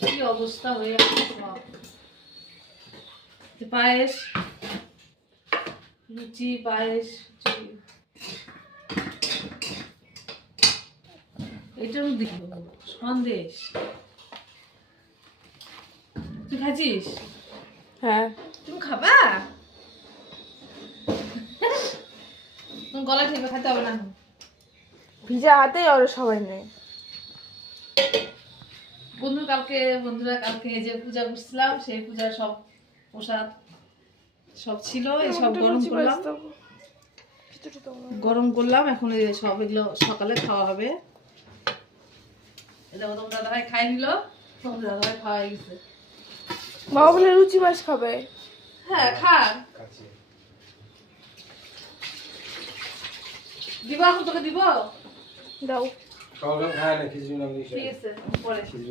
কি অবস্থা হয়ে গেছে সব। পায়েস, লুচি, পায়েস, এটার মধ্যে কি সন্দেশ। তুই খাচ্ছিস? হ্যাঁ। তুমি খাবা? তুমি গলায় ঠেকবে, খেতে হবে না। ভিজা হাতে আর সবাই নেই। বন্ধুরা কালকে যে পূজা করছিলাম, সেই পূজার সব প্রসাদ সব ছিল, এই সব গরম করলাম। এখন এই সব এগুলো সকালে খাওয়া হবে। এটা তোমার দাদাভাই খাই নিল, তোমার দাদাভাই খাওয়া গেছে। বাবা বলে লুচি মাছ খাবে। হ্যাঁ খা। দিব এখন তোকে দিব। দাও। সকালে খায় না খিচুড়ি না। ঠিক আছে পরে।